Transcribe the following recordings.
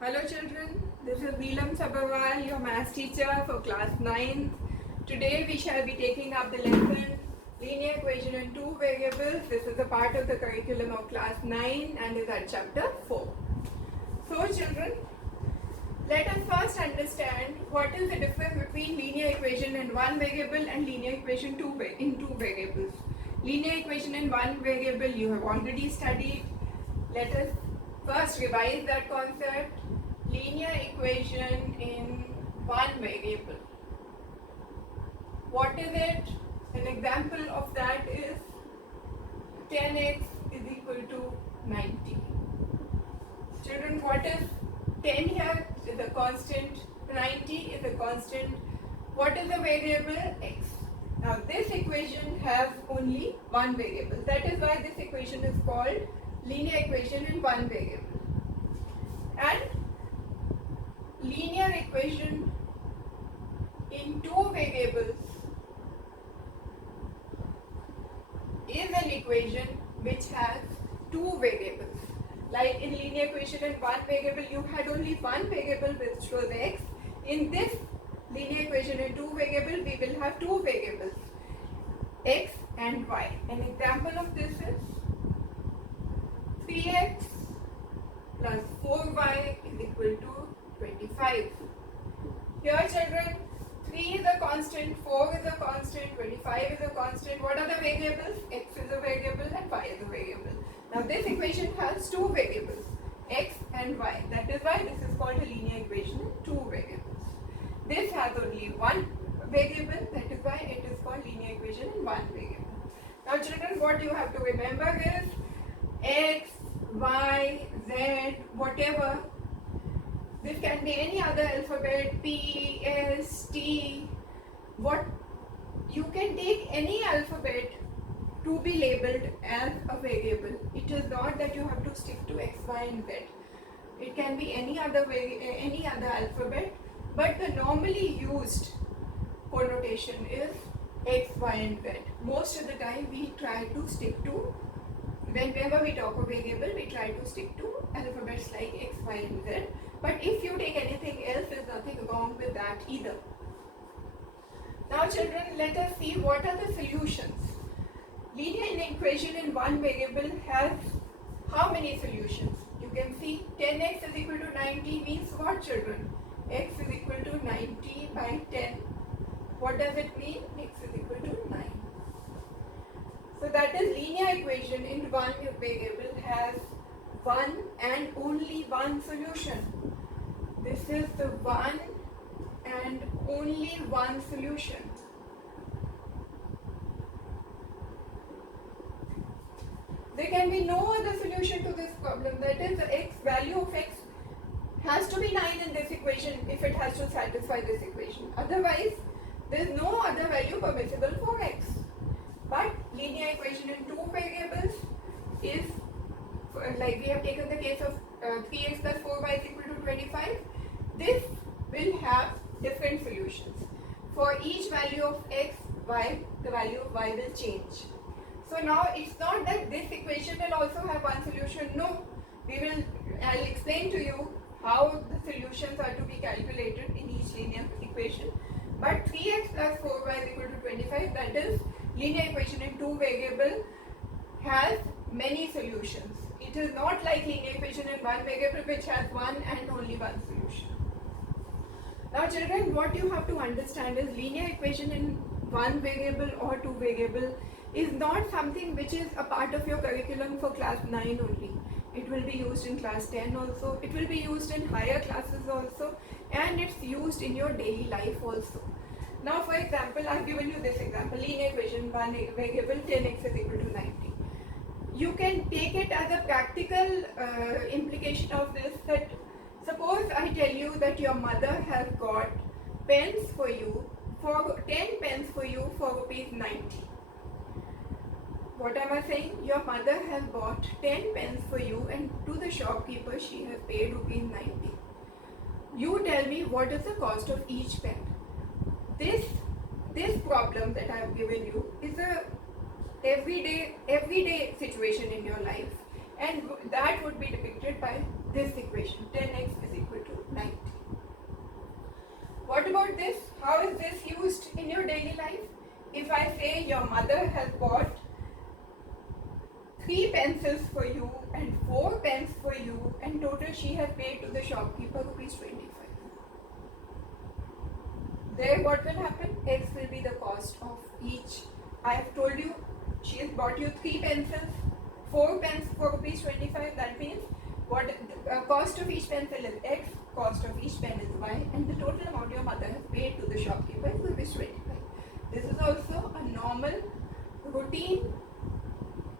Hello children, this is Neelam Sabharwal, your maths teacher for class 9. Today we shall be taking up the lesson Linear Equation in Two Variables. This is a part of the curriculum of class 9 and is at chapter 4. So children, let us first understand what is the difference between linear equation in one variable and linear equation in two variables. Linear equation in one variable you have already studied. Let us first revise that concept. Linear equation in one variable. What is it? An example of that is 10x is equal to 90. Children, what is 10 here? Is a constant, 90 is a constant. What is the variable? X. Now this equation has only one variable. That is why this equation is called linear equation in one variable. And linear equation in two variables is an equation which has two variables. Like in linear equation in one variable, you had only one variable which was x. In this linear equation in two variables, we will have two variables, x and y. An example of this is 3x plus 4y is equal to 25. Here children, 3 is a constant, 4 is a constant, 25 is a constant. What are the variables? X is a variable and y is a variable. Now this equation has two variables, x and y. That is why this is called a linear equation in two variables. This has only one variable, that is why it is called linear equation in one variable. Now children, what you have to remember is x, y, z, whatever. This can be any other alphabet, P, S, T. What you can take any alphabet to be labeled as a variable. It is not that you have to stick to X, Y, and Z. It can be any other alphabet, but the normally used connotation is X, Y, and Z. Most of the time we try to stick to, whenever we talk of variable, we try to stick to alphabets like X, Y, and Z. But if you take anything else, there is nothing wrong with that either. Now children, let us see what are the solutions. Linear equation in one variable has how many solutions? You can see 10x is equal to 90 means what children? X is equal to 90 by 10. What does it mean? X is equal to 9. So that is linear equation in one variable has one and only one solution. This is the one and only one solution. There can be no other solution to this problem. That is, the x value of x has to be 9 in this equation if it has to satisfy this equation. Otherwise, there is no other value permissible for x. But linear equation in two variables is, like we have taken the case of 3x plus 4y is equal to 25. This will have different solutions. For each value of x, y, the value of y will change. So now it's not that this equation will also have one solution. No, I'll explain to you how the solutions are to be calculated in each linear equation. But 3x plus 4y is equal to 25, that is linear equation in two variable has many solutions. It is not like linear equation in one variable which has one and only one solution. Now children, what you have to understand is linear equation in one variable or two variable is not something which is a part of your curriculum for class 9 only. It will be used in class 10 also, it will be used in higher classes also, and it's used in your daily life also. Now for example, I've given you this example, linear equation, one variable 10x is equal to 90. You can take it as a practical implication of this, that suppose I tell you that your mother has got pens for you, for 10 pens for you for rupees 90. What am I saying? Your mother has bought 10 pens for you and to the shopkeeper she has paid rupees 90. You tell me what is the cost of each pen. This problem that I have given you is a everyday situation in your life, and that would be depicted by this equation, 10x is equal to 90. What about this? How is this used in your daily life? If I say your mother has bought 3 pencils for you and 4 pens for you, and total she has paid to the shopkeeper rupees 25. There what will happen? X will be the cost of each. I have told you she has bought you 3 pencils, 4 pens for rupees 25. That means what cost of each pencil is X, cost of each pen is Y, and the total amount your mother has paid to the shopkeeper is rupees 25. This is also a normal routine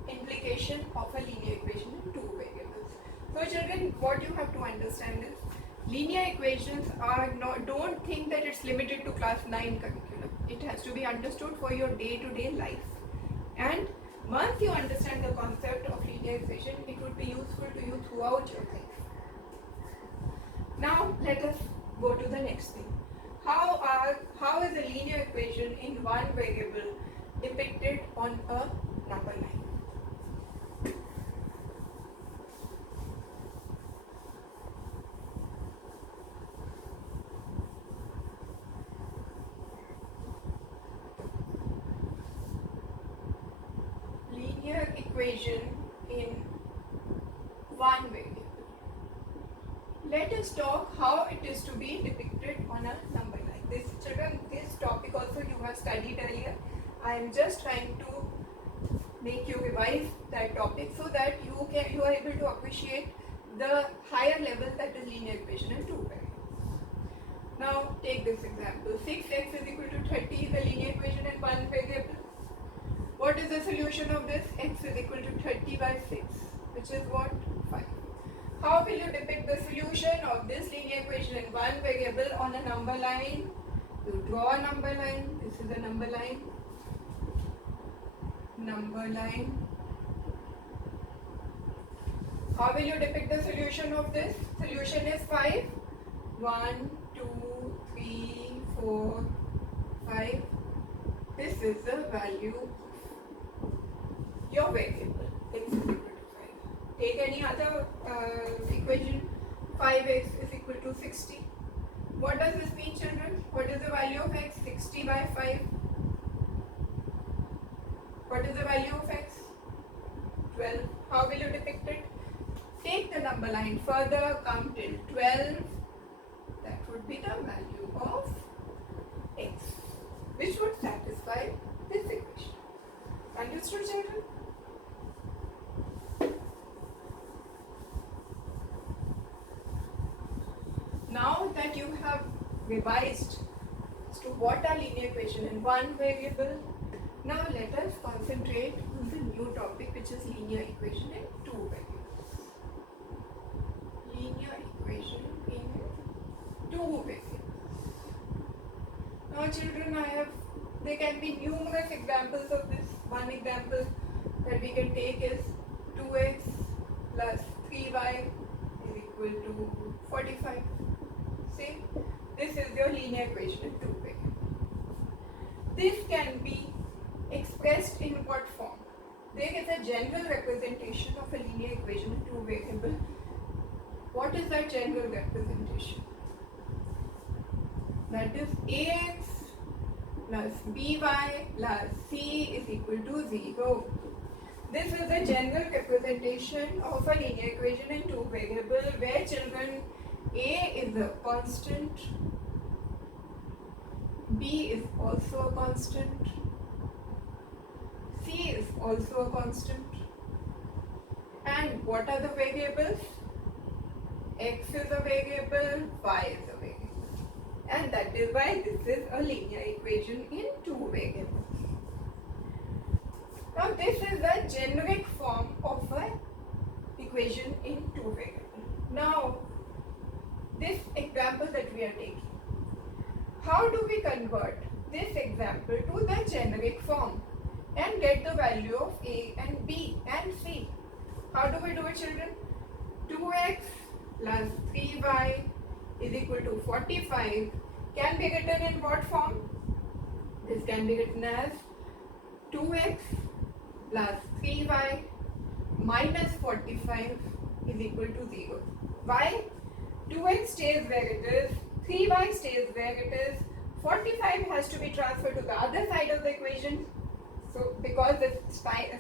implication of a linear equation in 2 variables. So children, what you have to understand is linear equations are not, don't think that it's limited to class 9 curriculum. It has to be understood for your day-to-day life. And once you understand the concept of linear equation, it would be useful to you throughout your life. Now let us go to the next thing. How is a linear equation in one variable depicted on a number line? Linear equation in one variable. Let us talk how it is to be depicted on a number line. This children, this topic also you have studied earlier. I am just trying to make you revise that topic so that you are able to appreciate the higher level that is linear equation in 2 variables. Now take this example. 6x is equal to 30 is a linear equation in one variable. What is the solution of this? X is equal to 30 by 6, which is what? 5. How will you depict the solution of this linear equation in one variable on a number line? You draw a number line. This is a number line. Number line. How will you depict the solution of this? Solution is 5. 1, 2, 3, 4, 5. This is the value of your variable. X is equal to 5. Take any other equation. 5x is equal to 60. What does this mean, children? What is the value of x? 60 by 5. What is the value of x? 12. How will you depict it? Take the number line further, come till 12. That would be the value of x, which would satisfy this equation. Understood, children? Now that you have revised as to what are linear equation in one variable, now let us concentrate on the new topic, which is linear equation in 2 variables. Linear equation in 2 variables. Now children, there can be numerous examples of this. One example that we can take is 2x plus 3y is equal to 45. See, this is your linear equation in 2 variables. This can be expressed in what form? There is a general representation of a linear equation in 2 variables. What is that general representation? That is ax plus by plus c is equal to 0. This is the general representation of a linear equation in 2 variables where children, a is a constant, b is also a constant, c is also a constant, and what are the variables? X is a variable, y is a variable, and that is why this is a linear equation in 2 variables. Now this is the generic form of an equation in 2 variables. Now this example that we are taking, how do we convert this example to the generic form and get the value of a and b and c? How do we do it, children? 2x plus 3y is equal to 45 can be written in what form? This can be written as 2x plus 3y minus 45 is equal to 0. Why? 2x stays where it is, 3y stays where it is, 45 has to be transferred to the other side of the equation. So because the side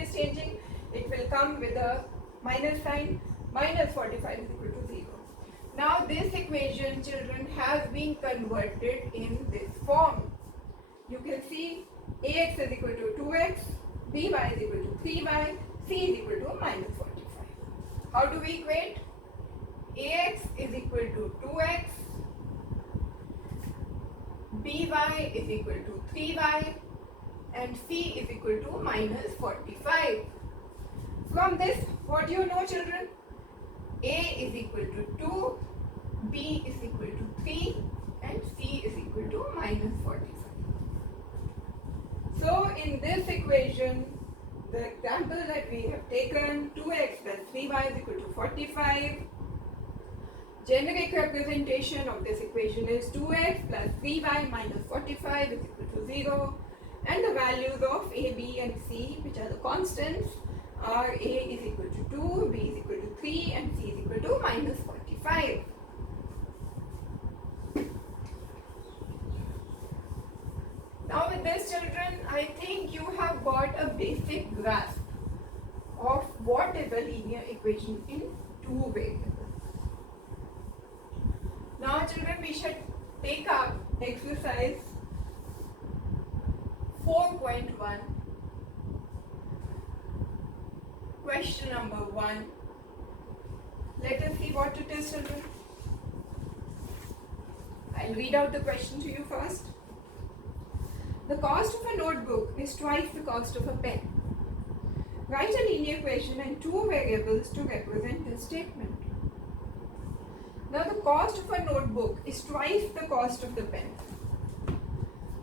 is changing, it will come with a minus sign. Minus 45 is equal to 0. Now this equation, children, has been converted in this form. You can see ax is equal to 2x, by is equal to 3y, c is equal to minus 45. How do we equate? Ax is equal to 2x, by is equal to 3y, and c is equal to minus 45. From this, what do you know, children? A is equal to 2, b is equal to 3, and c is equal to minus 45. So in this equation, the example that we have taken, 2x plus 3y is equal to 45. Generic representation of this equation is 2x plus 3y minus 45 is equal to 0. And the values of a, b and c, which are the constants, are a is equal to 2, b is equal to 3, and c is equal to minus 45. Now with this, children, I think you have got a basic grasp of what is a linear equation in two variables. Now children, we should take up exercise 4.1, question number 1. Let us see what it is, children. I'll read out the question to you first. The cost of a notebook is twice the cost of a pen. Write a linear equation and two variables to represent this statement. Now the cost of a notebook is twice the cost of the pen.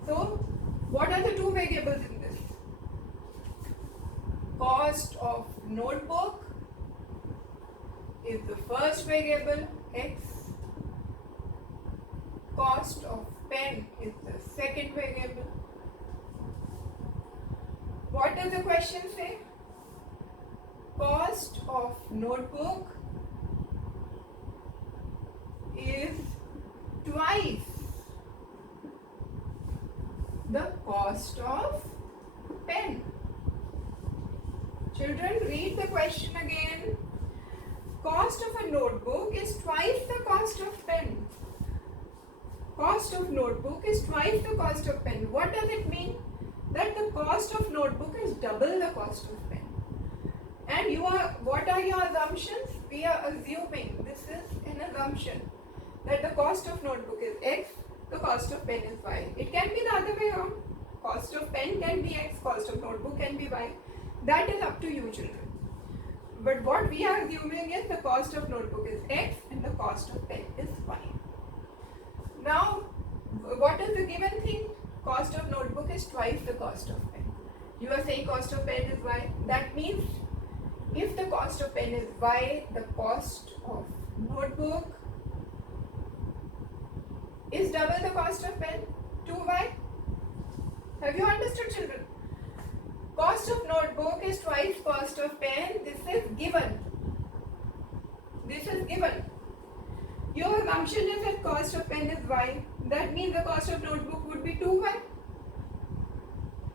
So what are the two variables in this? Cost of notebook is the first variable, x. Cost of pen is the second variable. What does the question say? Cost of notebook is twice the cost of pen. Children, read the question again. Cost of a notebook is twice the cost of pen. Cost of notebook is twice the cost of pen. What does it mean? That the cost of notebook is double the cost of pen. And what are your assumptions? We are assuming, this is an assumption, that the cost of notebook is x, the cost of pen is y. It can be the other way around. Cost of pen can be x, cost of notebook can be y. That is up to you, children. But what we are assuming is the cost of notebook is x and the cost of pen is y. Now, what is the given thing? Cost of notebook is twice the cost of pen. You are saying cost of pen is y. That means if the cost of pen is y, the cost of notebook is double the cost of pen, 2y. Have you understood, children? Cost of notebook is twice cost of pen. This is given. This is given. Your assumption is that cost of pen is y. That means the cost of notebook would be 2y.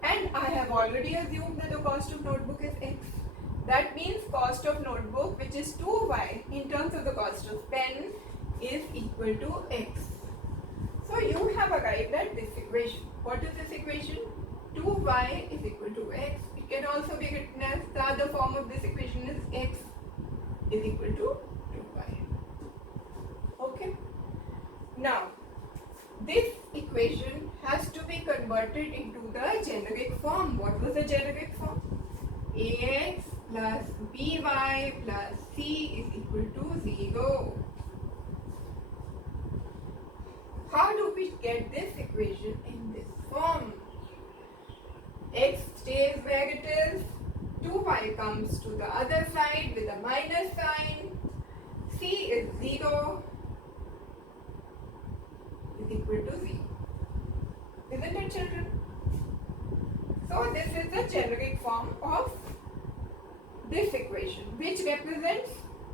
And I have already assumed that the cost of notebook is x. That means cost of notebook, which is 2y, in terms of the cost of pen, is equal to x. So you have arrived at this equation. What is this equation? 2y is equal to x. It can also be written as the other form of this equation is x is equal to 2y. Okay. Now, this equation has to be converted into the generic form. What was the generic form? Ax plus by plus c is equal to 0. How do we get this equation in this form? X stays where it is, 2y comes to the other side with a minus sign, c is 0 is equal to 0. Isn't it, children? So this is the generic form of this equation, which represents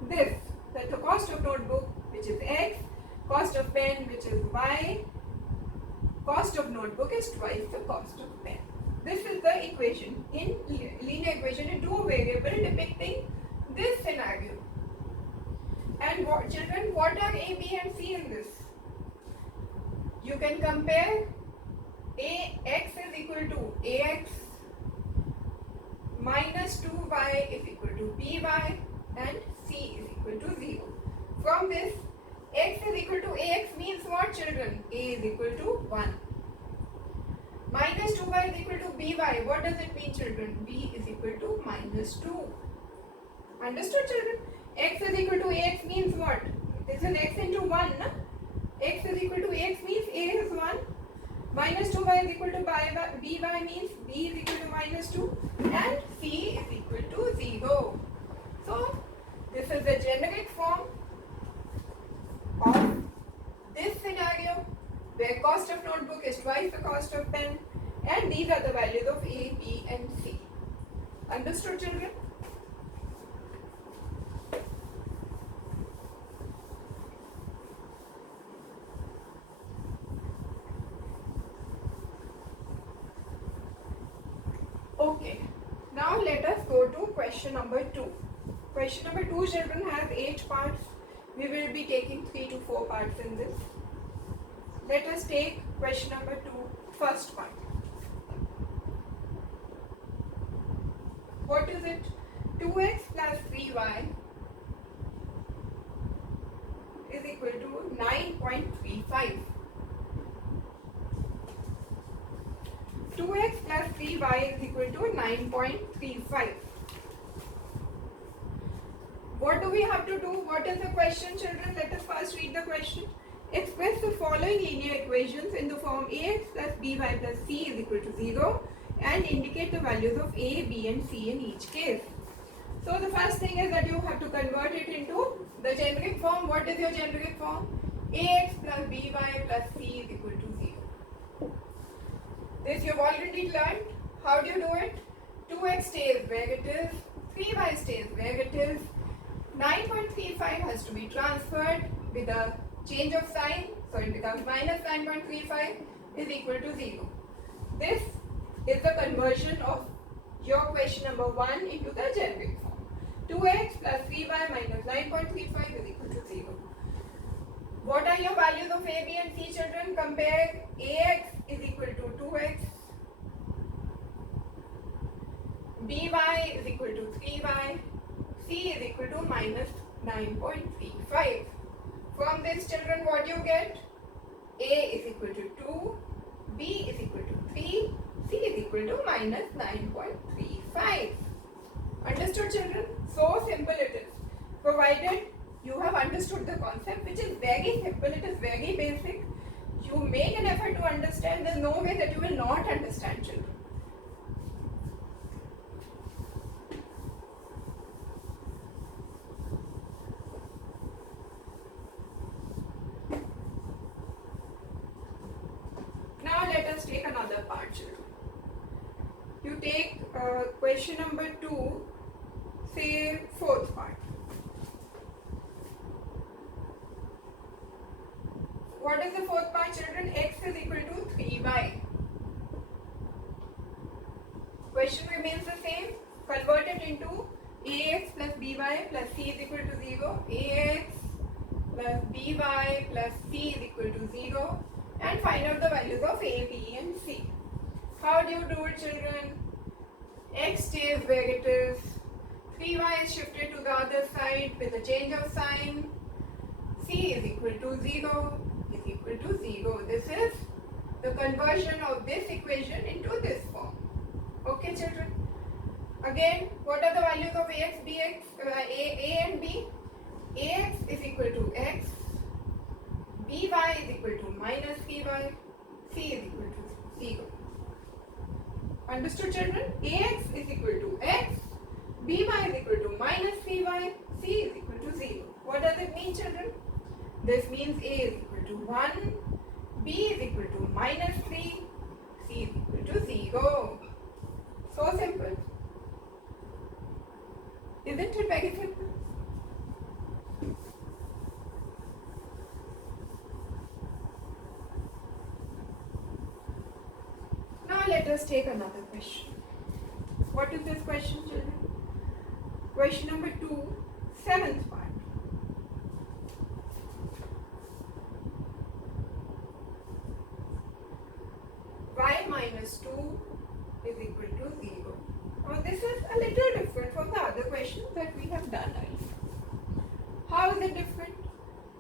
this, that the cost of notebook, which is x, cost of pen, which is y, cost of notebook is twice the cost of pen. This is the equation in linear equation in two variable depicting this scenario. And children, what are A, B and C in this? You can compare Ax is equal to Ax minus 2y is equal to by and C is equal to 0. From this, x is equal to Ax means what, children? A is equal to 1. Minus 2y is equal to by. What does it mean, children? B is equal to minus 2. Understood, children? X is equal to Ax means what? This is x into 1. Na? X is equal to Ax means A is 1. Minus 2y is equal to by means B is equal to minus 2. And C is equal to 0. So, this is the generic form of this scenario where cost of notebook is twice the cost of pen, and these are the values of A, B and C. Understood, children? Okay, now let us go to question number 2. Question number 2, children, has 8 parts. We will be taking 3 to 4 parts in this. Let us take question number 2, first part. What is it? 2x plus 3y is equal to 9.35. 2x plus 3y is equal to 9.35. What do we have to do? What is the question, children? Let us first read the question. Express the following linear equations in the form Ax plus by plus c is equal to 0 and indicate the values of A, B and C in each case. So the first thing is that you have to convert it into the generic form. What is your generic form? Ax plus by plus c is equal to 0. This you have already learned. How do you do it? 2x stays where it is, 3y stays where it is, 9.35 has to be transferred with a change of sign, so it becomes minus 9.35 is equal to 0. This is the conversion of your question number 1 into the generic form. 2x plus 3y minus 9.35 is equal to 0. What are your values of A, B and C, children? Compare. Ax is equal to 2x, by is equal to 3y, c is equal to minus 9.35. From this, children, what you get? A is equal to 2, B is equal to 3, C is equal to minus 9.35. Understood, children? So simple it is. Provided you have understood the concept, which is very simple, it is very basic. You make an effort to understand, there is no way that you will not understand, children. Take another part, children. You take question number 2, say 4th part. What is the 4th part, children? X is equal to 3y. Question remains the same. Convert it into Ax plus by plus c is equal to 0. Ax plus by plus c is equal to 0. And find out the values of A, B and C. How do you do it, children? X stays where it is. 3y is shifted to the other side with a change of sign. C is equal to 0 is equal to 0. This is the conversion of this equation into this form. Okay, children? Again, what are the values of Ax, Bx, A and B? Ax is equal to x. By is equal to minus by, c is equal to 0. Understood, children? Ax is equal to x, by is equal to minus by, c is equal to 0. What does it mean, children? This means A is equal to 1, B is equal to minus 3, C is equal to 0. So simple. Isn't it very simple? let us take another question. What is this question, children? Question number 2, 7th part. Y minus 2 is equal to 0. Now this is a little different from the other questions that we have done earlier. How is it different?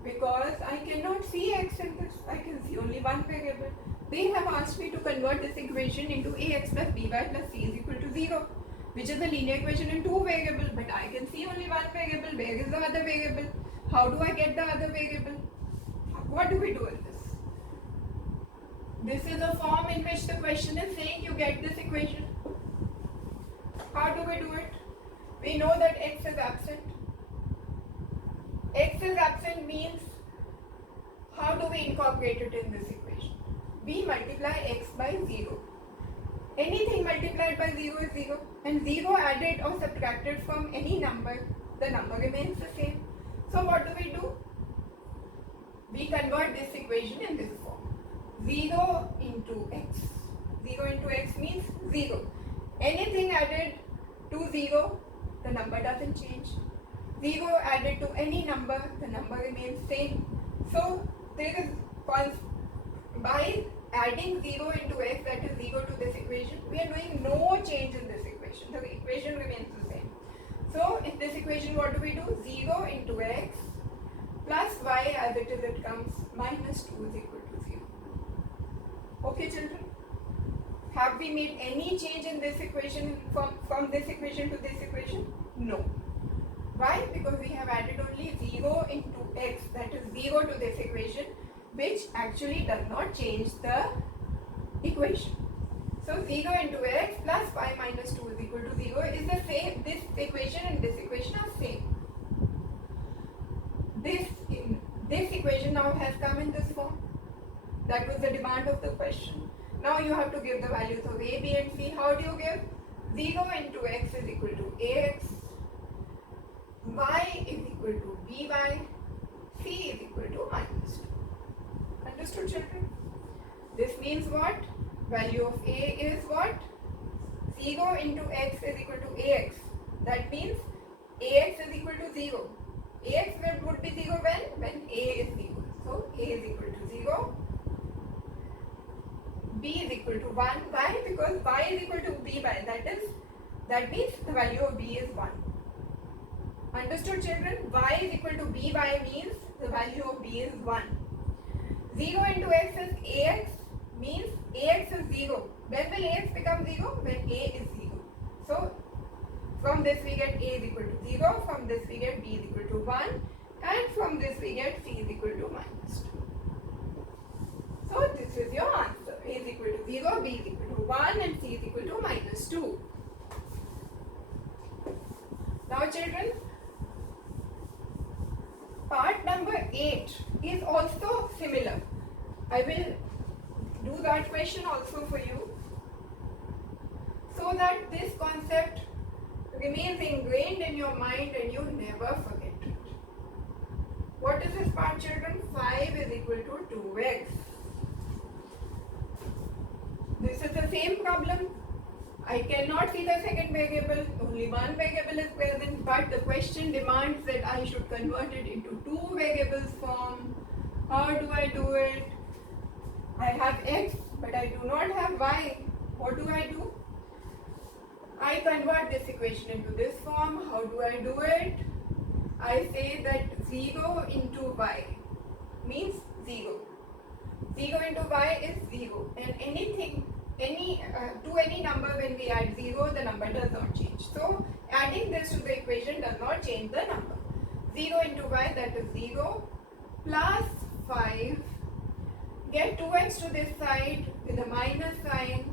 Because I cannot see x in this. I can see only one variable. They have asked me to convert this equation into ax plus by plus c is equal to 0, which is a linear equation in 2 variables, but I can see only one variable. Where is the other variable? How do I get the other variable? What do we do in this? This is a form in which the question is saying you get this equation. How do we do it? We know that x is absent. X is absent means, how do we incorporate it in this equation? We multiply x by 0. Anything multiplied by 0 is 0, and 0 added or subtracted from any number, the number remains the same. So what do? We convert this equation in this form. 0 into x. 0 into x means 0. Anything added to 0, the number doesn't change. 0 added to any number, the number remains same. So there is, by adding 0 into x, that is 0 to this equation, we are doing no change in this equation. The equation remains the same. So in this equation, what do? 0 into x plus y, as it is, it comes minus 2 is equal to 0. Okay, children? Have we made any change in this equation from this equation to this equation? No. Why? Because we have added only 0 into x, that is 0 to this equation, which actually does not change the equation. So 0 into x plus y minus 2 is equal to 0 is the same. This equation and this equation are same. This equation now has come in this form. That was the demand of the question. Now you have to give the values of a, b and c. How do you give? 0 into x is equal to ax, y is equal to by, c is equal to minus 2. Understood, children? This means what? Value of a is what? 0 into x is equal to ax. That means ax is equal to 0. Ax would be 0 when a is 0. So a is equal to 0. B is equal to 1. Why? Because y is equal to by. That means the value of b is 1. Understood, children? Y is equal to by means the value of b is 1. 0 into x is ax, means ax is 0. When will ax become 0? When a is 0. So from this we get a is equal to 0, from this we get b is equal to 1, and from this we get c is equal to minus 2. So this is your answer. A is equal to 0, b is equal to 1, and c is equal to minus 2. Now, children, part number 8 is also similar. I will do that question also for you, so that this concept remains ingrained in your mind and you never forget it. What is this part, children? 5 is equal to 2x. This is the same problem. I cannot see the second variable, only one variable is present, but the question demands that I should convert it into 2 variables form. How do I do it? I have x, but I do not have y. What do? I convert this equation into this form. How do I do it? I say that 0 into y means 0. 0 into y is 0, and to any number when we add 0, the number does not change. So adding this to the equation does not change the number. 0 into y, that is 0, plus 5. Get 2x to this side with a minus sign.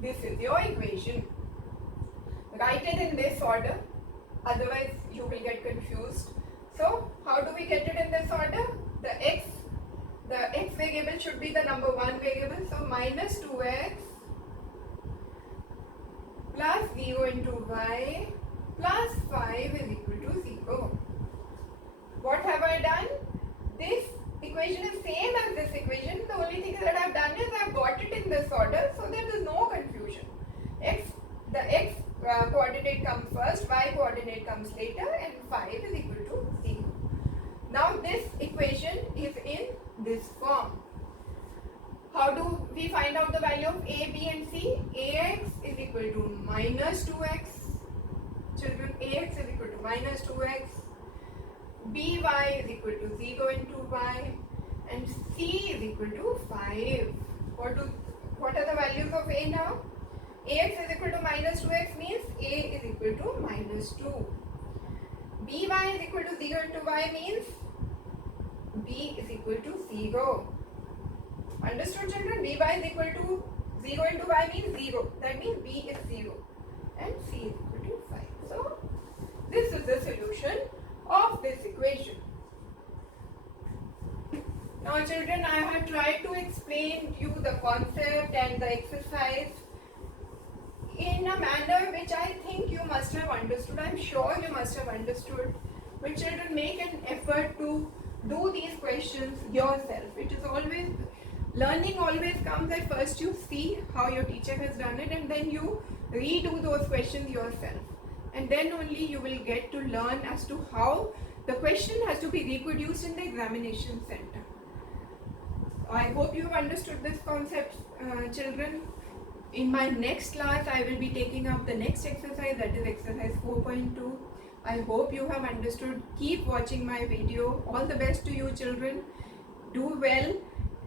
This is your equation. Write it in this order, otherwise you will get confused. So how do we get it in this order? The x variable should be the number 1 variable. So minus 2x plus 0 into y plus 5 is equal to 0. What have I done? This equation is same as this equation. The only thing that I have done is I have got it in this order, so there is first, y coordinate comes later, and 5 is equal to 0. Now this equation is in this form. How do we find out the value of a, b and c? Ax is equal to minus 2x. Children, ax is equal to minus 2x. By is equal to 0 into y. And c is equal to 5. What are the values of a now? Ax is equal to minus 2x means a is equal to minus 2. By is equal to 0 into y means b is equal to 0. Understood, children? By is equal to 0 into y means 0. That means b is 0 and c is equal to 5. So this is the solution of this equation. Now children, I have tried to explain you the concept and the exercise in a manner which I think you must have understood. I am sure you must have understood. But children, make an effort to do these questions yourself. It is always, learning always comes at first you see how your teacher has done it and then you redo those questions yourself. And then only you will get to learn as to how the question has to be reproduced in the examination center. I hope you have understood this concept, children. In my next class, I will be taking up the next exercise, that is exercise 4.2. I hope you have understood. Keep watching my video. All the best to you, children. Do well,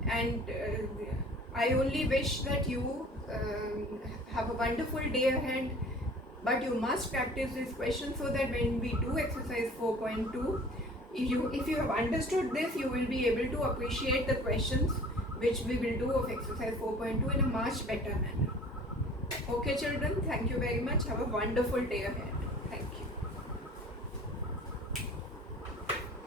and I only wish that you have a wonderful day ahead. But you must practice this question so that when we do exercise 4.2, if you have understood this, you will be able to appreciate the questions which we will do of exercise 4.2 in a much better manner. Okay children, thank you very much. Have a wonderful day ahead.